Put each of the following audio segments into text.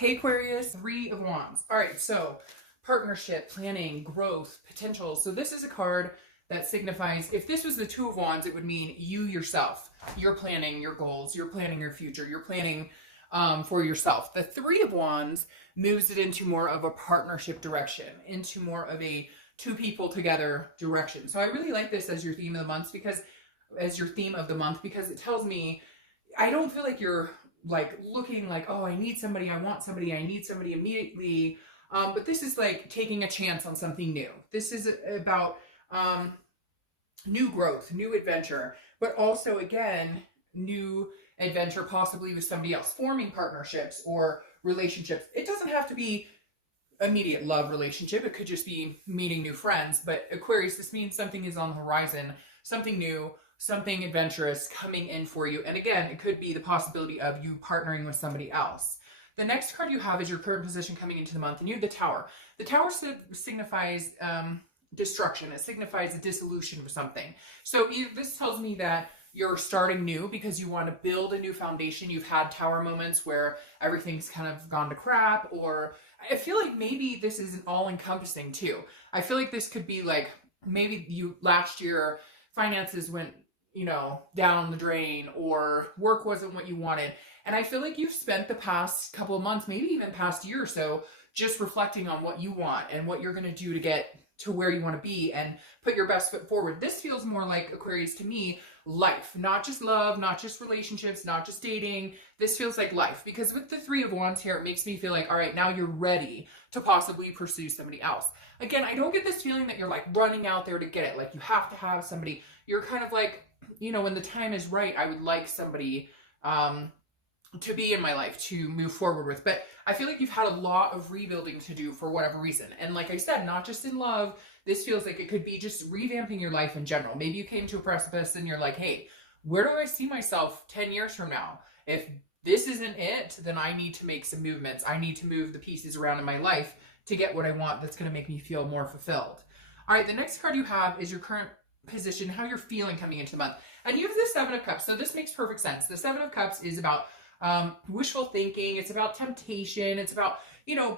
Hey Aquarius, Three of Wands. All right, so partnership, planning, growth, potential. So this is a card that signifies, if this was the Two of Wands, it would mean you yourself. You're planning your goals, you're planning your future, you're planning for yourself. The Three of Wands moves it into more of a partnership direction, into more of a two people together direction. So I really like this as your theme of the month because it tells me I don't feel like you're like looking like, oh, I need somebody, I want somebody, I need somebody immediately. But this is like taking a chance on something new. This is about new growth, new adventure, but also again, new adventure possibly with somebody else, forming partnerships or relationships. It doesn't have to be immediate love relationship. It could just be meeting new friends. But Aquarius, this means something is on the horizon, something new, something adventurous coming in for you. And again, it could be the possibility of you partnering with somebody else. The next card you have is your current position coming into the month, and you have the Tower. The Tower signifies destruction. It signifies a dissolution of something. So this tells me that you're starting new because you want to build a new foundation. You've had Tower moments where everything's kind of gone to crap, or I feel like maybe this isn't all encompassing too. I feel like this could be like maybe you last year finances went down the drain, or work wasn't what you wanted. And I feel like you've spent the past couple of months, maybe even past year or so, just reflecting on what you want and what you're going to do to get to where you want to be and put your best foot forward. This feels more like, Aquarius, to me, life, not just love, not just relationships, not just dating. This feels like life, because with the Three of Wands here, it makes me feel like, all right, now you're ready to possibly pursue somebody else. Again, I don't get this feeling that you're like running out there to get it. Like you have to have somebody. You're kind of like, when the time is right, I would like somebody to be in my life to move forward with. But I feel like you've had a lot of rebuilding to do for whatever reason. And like I said, not just in love, this feels like it could be just revamping your life in general. Maybe you came to a precipice and you're like, hey, where do I see myself 10 years from now? If this isn't it, then I need to make some movements. I need to move the pieces around in my life to get what I want that's going to make me feel more fulfilled. All right, the next card you have is your current position, how you're feeling coming into the month. And you have the Seven of Cups. So this makes perfect sense. The Seven of Cups is about wishful thinking. It's about temptation. It's about,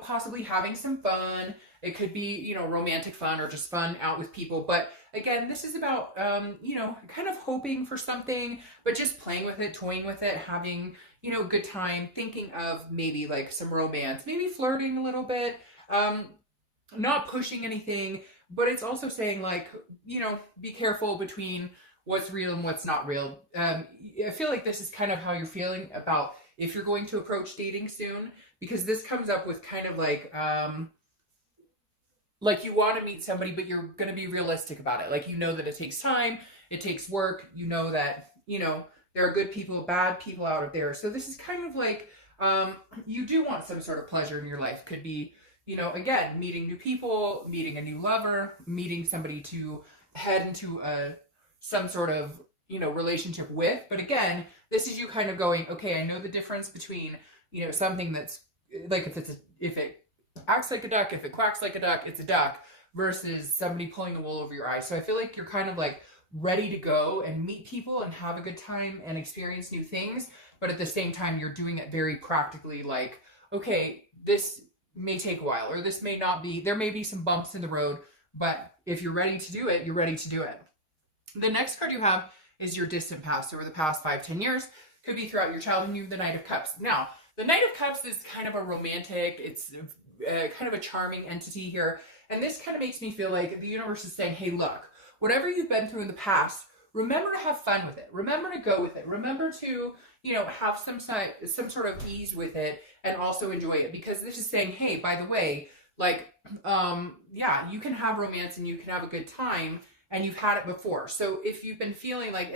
possibly having some fun. It could be, romantic fun or just fun out with people. But again, this is about, kind of hoping for something, but just playing with it, toying with it, having, a good time, thinking of maybe like some romance, maybe flirting a little bit, not pushing anything, but it's also saying like, be careful between what's real and what's not real. I feel like this is kind of how you're feeling about if you're going to approach dating soon, because this comes up with kind of like you want to meet somebody, but you're going to be realistic about it. Like, that it takes time, it takes work, that, there are good people, bad people out there. So this is kind of like, you do want some sort of pleasure in your life. Could be, again, meeting new people, meeting a new lover, meeting somebody to head into some sort of, relationship with. But again, this is you kind of going, okay, I know the difference between, something that's like, if it acts like a duck, if it quacks like a duck, it's a duck, versus somebody pulling the wool over your eyes. So I feel like you're kind of like ready to go and meet people and have a good time and experience new things. But at the same time, you're doing it very practically, like, okay, this may take a while, or this may not be, there may be some bumps in the road, but if you're ready to do it, you're ready to do it. The next card you have is your distant past, over the past 5-10 years. Could be throughout your childhood. You have the Knight of Cups. Now, the Knight of Cups is kind of a romantic, it's kind of a charming entity here. And this kind of makes me feel like the universe is saying, hey, look, whatever you've been through in the past, remember to have fun with it. Remember to go with it. Remember to, have some sort of ease with it and also enjoy it. Because this is saying, hey, by the way, like, yeah, you can have romance and you can have a good time, and you've had it before. So if you've been feeling like,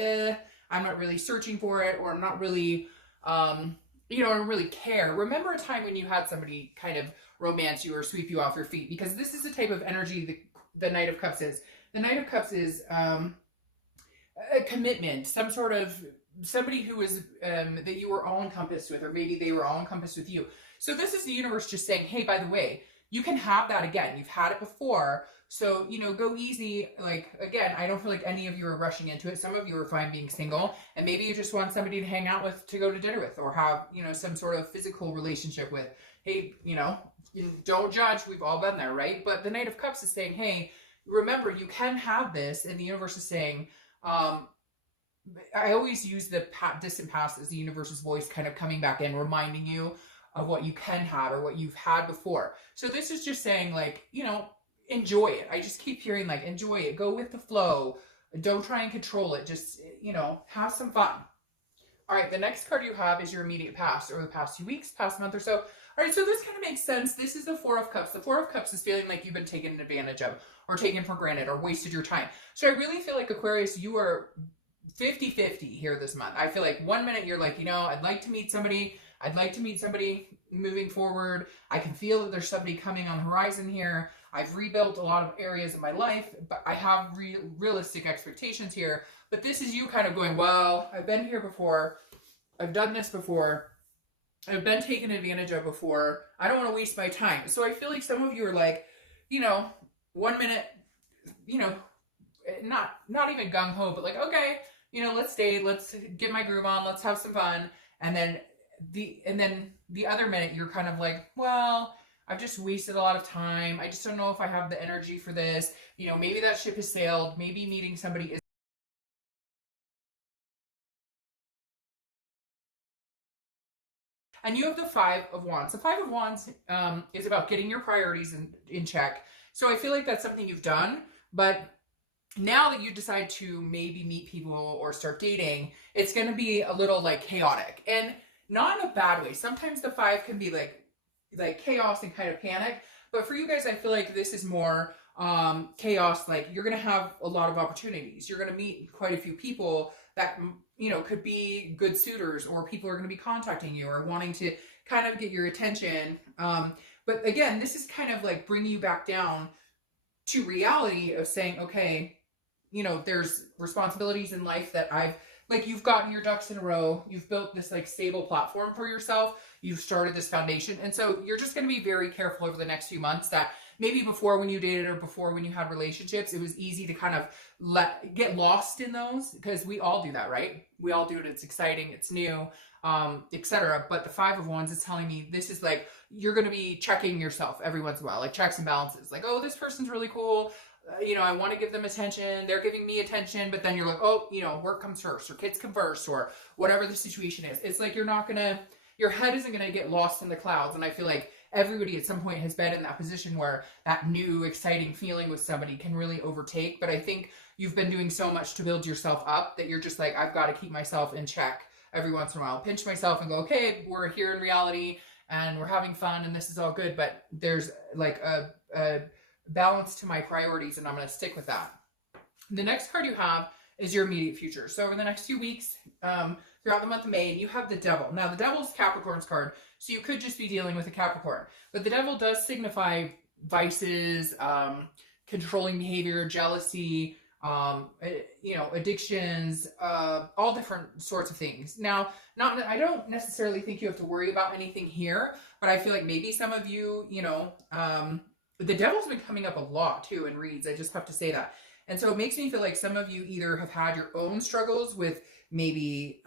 I'm not really searching for it, or I'm not really, I don't really care, remember a time when you had somebody kind of romance you or sweep you off your feet, because this is the type of energy the Knight of Cups is. The Knight of Cups is a commitment, some sort of somebody who is that you were all encompassed with, or maybe they were all encompassed with you. So this is the universe just saying, hey, by the way, you can have that again. You've had it before. So, you know, go easy. Like, again, I don't feel like any of you are rushing into it. Some of you are fine being single, and maybe you just want somebody to hang out with, to go to dinner with, or have, you know, some sort of physical relationship with. Hey, you know, don't judge. We've all been there, right? But the Knight of Cups is saying, hey, remember, you can have this. And the universe is saying, I always use the distant past as the universe's voice kind of coming back in, reminding you of what you can have or what you've had before. So this is just saying, like, you know, enjoy it. I just keep hearing, like, enjoy it. Go with the flow. Don't try and control it. Just, you know, have some fun. All right, the next card you have is your immediate past, or the past 2 weeks, past month or so. All right, so this kind of makes sense. This is the Four of Cups. The Four of Cups is feeling like you've been taken advantage of, or taken for granted, or wasted your time. So I really feel like, Aquarius, you are 50-50 here this month. I feel like 1 minute you're like, you know, I'd like to meet somebody. I'd like to meet somebody moving forward. I can feel that there's somebody coming on the horizon here. I've rebuilt a lot of areas of my life, but I have realistic expectations here. But this is you kind of going, well, I've been here before. I've done this before. I've been taken advantage of before. I don't want to waste my time. So I feel like some of you are like, you know, 1 minute, you know, not even gung-ho, but like, okay, you know, let's date, let's get my groove on, let's have some fun. And then the other minute you're kind of like, well, I've just wasted a lot of time. I just don't know if I have the energy for this. You know, maybe that ship has sailed. Maybe meeting somebody is. And you have the Five of Wands. The Five of Wands is about getting your priorities in check. So I feel like that's something you've done, but now that you decide to maybe meet people or start dating, it's going to be a little like chaotic, and not in a bad way. Sometimes the Five can be like chaos and kind of panic, but for you guys, I feel like this is more chaos. Like, you're going to have a lot of opportunities. You're going to meet quite a few people that, you know, could be good suitors, or people are going to be contacting you or wanting to kind of get your attention. But again, this is kind of like bringing you back down to reality of saying, okay, you know, there's responsibilities in life that you've gotten your ducks in a row. You've built this like stable platform for yourself. You've started this foundation. And so you're just going to be very careful over the next few months that maybe before, when you dated, or before when you had relationships, it was easy to kind of get lost in those, because we all do that, right? We all do it. It's exciting. It's new, etc. But the Five of Wands is telling me this is like, you're going to be checking yourself every once in a while, like checks and balances. Like, oh, this person's really cool. You know, I want to give them attention. They're giving me attention. But then you're like, oh, you know, work comes first, or kids come first, or whatever the situation is. It's like your head isn't going to get lost in the clouds. And I feel like everybody at some point has been in that position where that new exciting feeling with somebody can really overtake. But I think you've been doing so much to build yourself up that you're just like, I've got to keep myself in check every once in a while. Pinch myself and go, okay, we're here in reality and we're having fun and this is all good. But there's like a balance to my priorities, and I'm going to stick with that. The next card you have is your immediate future. So over the next few weeks, throughout the month of May, you have the Devil. Now, the Devil's Capricorn's card, so you could just be dealing with a Capricorn. But the Devil does signify vices, controlling behavior, jealousy, you know, addictions, all different sorts of things. Now, I don't necessarily think you have to worry about anything here, but I feel like maybe some of you, you know, the Devil's been coming up a lot too in reads. I just have to say that. And so it makes me feel like some of you either have had your own struggles with maybe,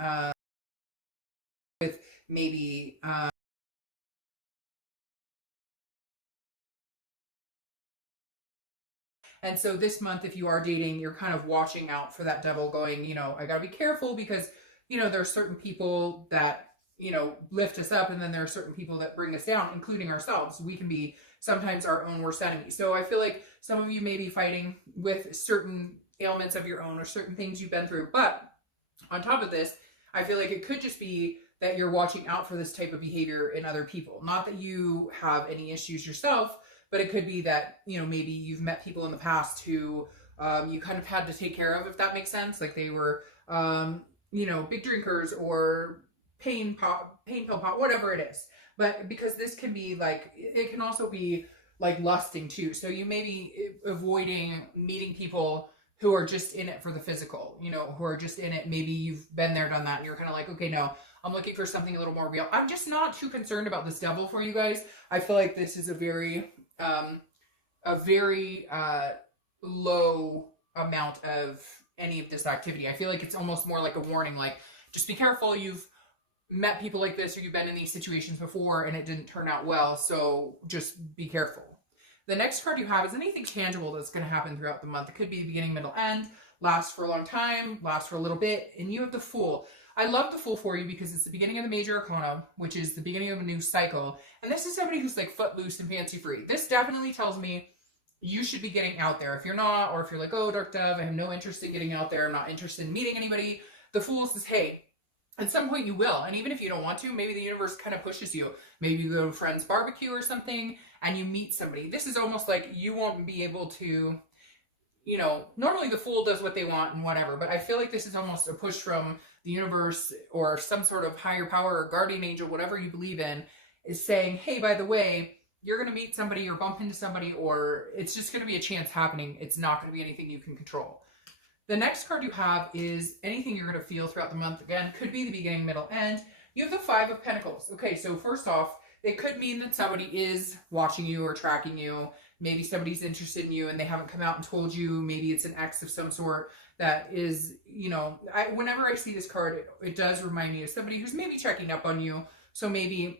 and so this month, if you are dating, you're kind of watching out for that Devil, going, you know, I gotta be careful, because, you know, there are certain people that, you know, lift us up, and then there are certain people that bring us down, including ourselves. We can be sometimes our own worst enemy. So I feel like some of you may be fighting with certain ailments of your own, or certain things you've been through. But on top of this, I feel like it could just be that you're watching out for this type of behavior in other people. Not that you have any issues yourself, but it could be that, you know, maybe you've met people in the past who you kind of had to take care of, if that makes sense. Like they were, you know, big drinkers, or pain pill pop, whatever it is. But because this can be like, it can also be like lusting too. So you may be avoiding meeting people who are just in it for the physical, you know, who are just in it. Maybe you've been there, done that, and you're kind of like, okay, no, I'm looking for something a little more real. I'm just not too concerned about this Devil for you guys. I feel like this is a very a very low amount of any of this activity. I feel like it's almost more like a warning, like, just be careful. You've met people like this, or you've been in these situations before and it didn't turn out well, so just be careful. The next card you have is anything tangible that's going to happen throughout the month. It could be beginning, middle, end, last for a long time, last for a little bit, and you have the Fool. I love the Fool for you because it's the beginning of the major arcana, which is the beginning of a new cycle, and this is somebody who's like footloose and fancy free. This definitely tells me you should be getting out there. If you're not, or if you're like, oh, Dark Dove, I have no interest in getting out there, I'm not interested in meeting anybody, the Fool says, hey, at some point you will. And even if you don't want to, maybe the universe kind of pushes you. Maybe you go to a friend's barbecue or something and you meet somebody. This is almost like you won't be able to, you know, normally the Fool does what they want and whatever, but I feel like this is almost a push from the universe or some sort of higher power or guardian angel, whatever you believe in, is saying, hey, by the way, you're going to meet somebody or bump into somebody, or it's just going to be a chance happening. It's not going to be anything you can control. The next card you have is anything you're going to feel throughout the month. Again, could be the beginning, middle, end. You have the Five of Pentacles. Okay, so first off, it could mean that somebody is watching you or tracking you. Maybe somebody's interested in you and they haven't come out and told you. Maybe it's an ex of some sort that is, you know, whenever I see this card, it does remind me of somebody who's maybe checking up on you. So maybe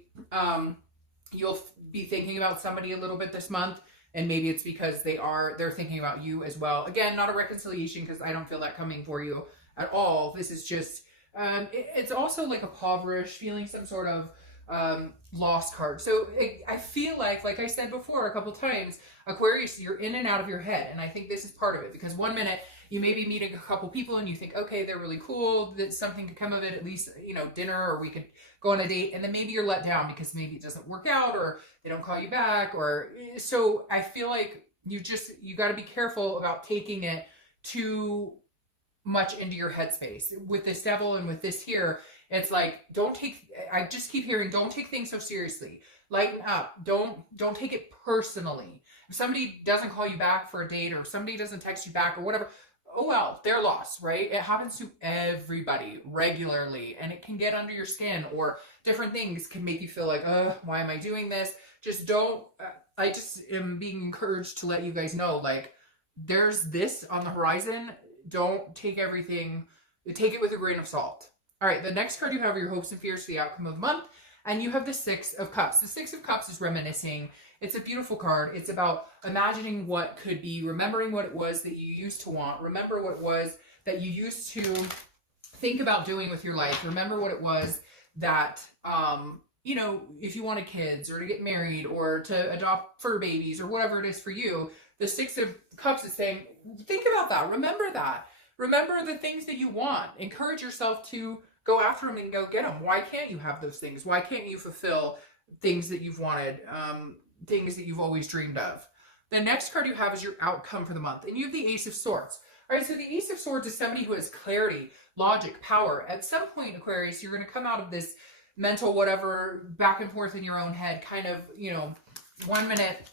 you'll be thinking about somebody a little bit this month, and maybe it's because they're thinking about you as well. Again, not a reconciliation, because I don't feel that coming for you at all. This is just, it's also like a impoverished feeling, some sort of lost card. So I feel like I said before a couple times, Aquarius, you're in and out of your head. And I think this is part of it, because one minute you may be meeting a couple people and you think, okay, they're really cool, that something could come of it, at least, you know, dinner, or we could go on a date. And then maybe you're let down because maybe it doesn't work out, or they don't call you back, or so I feel like you got to be careful about taking it too much into your headspace. With this Devil and with this here, it's like, I just keep hearing, don't take things so seriously. Lighten up. Don't take it personally. If somebody doesn't call you back for a date, or if somebody doesn't text you back or whatever, oh well, they're lost, right? It happens to everybody regularly, and it can get under your skin, or different things can make you feel like, why am I doing this? Just don't, I just am being encouraged to let you guys know, like, there's this on the horizon. Don't take everything, take it with a grain of salt. All right, the next card you have are your hopes and fears for the outcome of the month, and you have the Six of Cups. The Six of Cups is reminiscing. It's a beautiful card. It's about imagining what could be, remembering what it was that you used to want. Remember what it was that you used to think about doing with your life. Remember what it was that, you know, if you wanted kids, or to get married, or to adopt fur babies, or whatever it is for you, the Six of Cups is saying, think about that. Remember that. Remember the things that you want. Encourage yourself to go after them and go get them. Why can't you have those things? Why can't you fulfill things that you've wanted? Things that you've always dreamed of. The next card you have is your outcome for the month, and you have the Ace of Swords. All right, so the Ace of Swords is somebody who has clarity, logic, power. At some point, Aquarius, you're going to come out of this mental whatever, back and forth in your own head, kind of, you know, one minute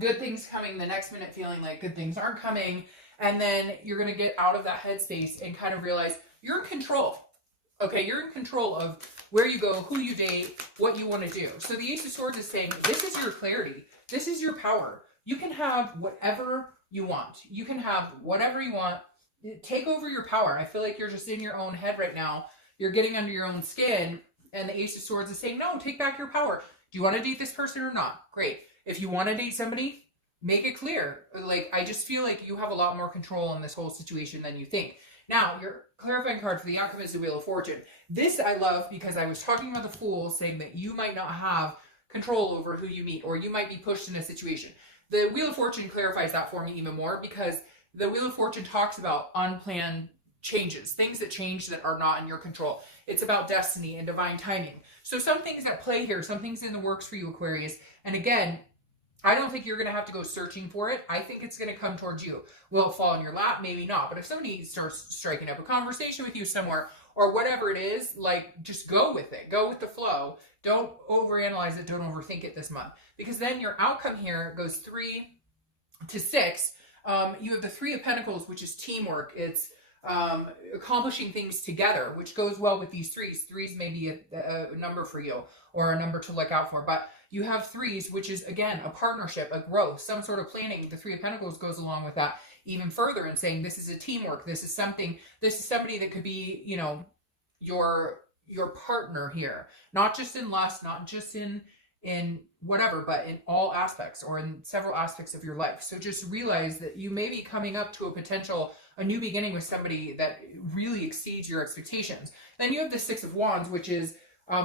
good things coming, the next minute feeling like good things aren't coming, and then you're going to get out of that headspace and kind of realize you're in control. Okay, you're in control of where you go, who you date, what you want to do. So the Ace of Swords is saying, this is your clarity. This is your power. You can have whatever you want. You can have whatever you want. Take over your power. I feel like you're just in your own head right now. You're getting under your own skin. And the Ace of Swords is saying, no, take back your power. Do you want to date this person or not? Great. If you want to date somebody, make it clear. Like, I just feel like you have a lot more control in this whole situation than you think. Now, your clarifying card for the outcome is the Wheel of Fortune. This I love because I was talking about the Fool, saying that you might not have control over who you meet, or you might be pushed in a situation. The Wheel of Fortune clarifies that for me even more, because the Wheel of Fortune talks about unplanned changes, things that change that are not in your control. It's about destiny and divine timing. So some things at play here, some things in the works for you, Aquarius. And again, I don't think you're going to have to go searching for it. I think it's going to come towards you. Will it fall in your lap? Maybe not. But if somebody starts striking up a conversation with you somewhere, or whatever it is, like, just go with it. Go with the flow. Don't overanalyze it. Don't overthink it this month. Because then your outcome here goes 3 to 6. You have the Three of Pentacles, which is teamwork. It's accomplishing things together, which goes well with these threes. Threes may be a number for you, or a number to look out for. But You have threes, which is, again, a partnership, a growth, some sort of planning. The Three of Pentacles goes along with that even further and saying this is a teamwork. This is somebody that could be, you know, your partner here, not just in lust, not just in whatever, but in all aspects or in several aspects of your life. So just realize that you may be coming up to a new beginning with somebody that really exceeds your expectations. Then you have the Six of Wands, which is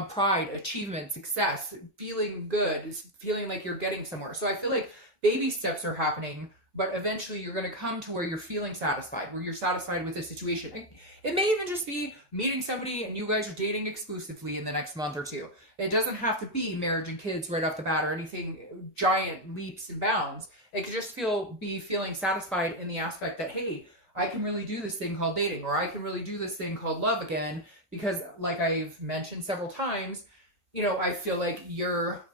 pride, achievement, success, feeling good, feeling like you're getting somewhere. So I feel like baby steps are happening, but eventually you're going to come to where you're feeling satisfied, where you're satisfied with the situation. It may even just be meeting somebody and you guys are dating exclusively in the next month or two. It doesn't have to be marriage and kids right off the bat or anything giant leaps and bounds. It could just be feeling satisfied in the aspect that, hey, I can really do this thing called dating, or I can really do this thing called love again, because like I've mentioned several times, you know, I feel like you're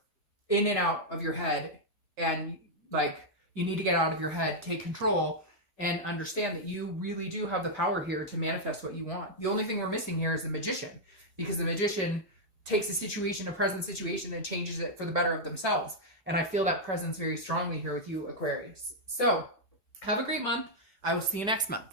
in and out of your head, and like you need to get out of your head, take control, and understand that you really do have the power here to manifest what you want. The only thing we're missing here is the Magician, because the Magician takes a present situation and changes it for the better of themselves. And I feel that presence very strongly here with you, Aquarius. So have a great month. I will see you next month.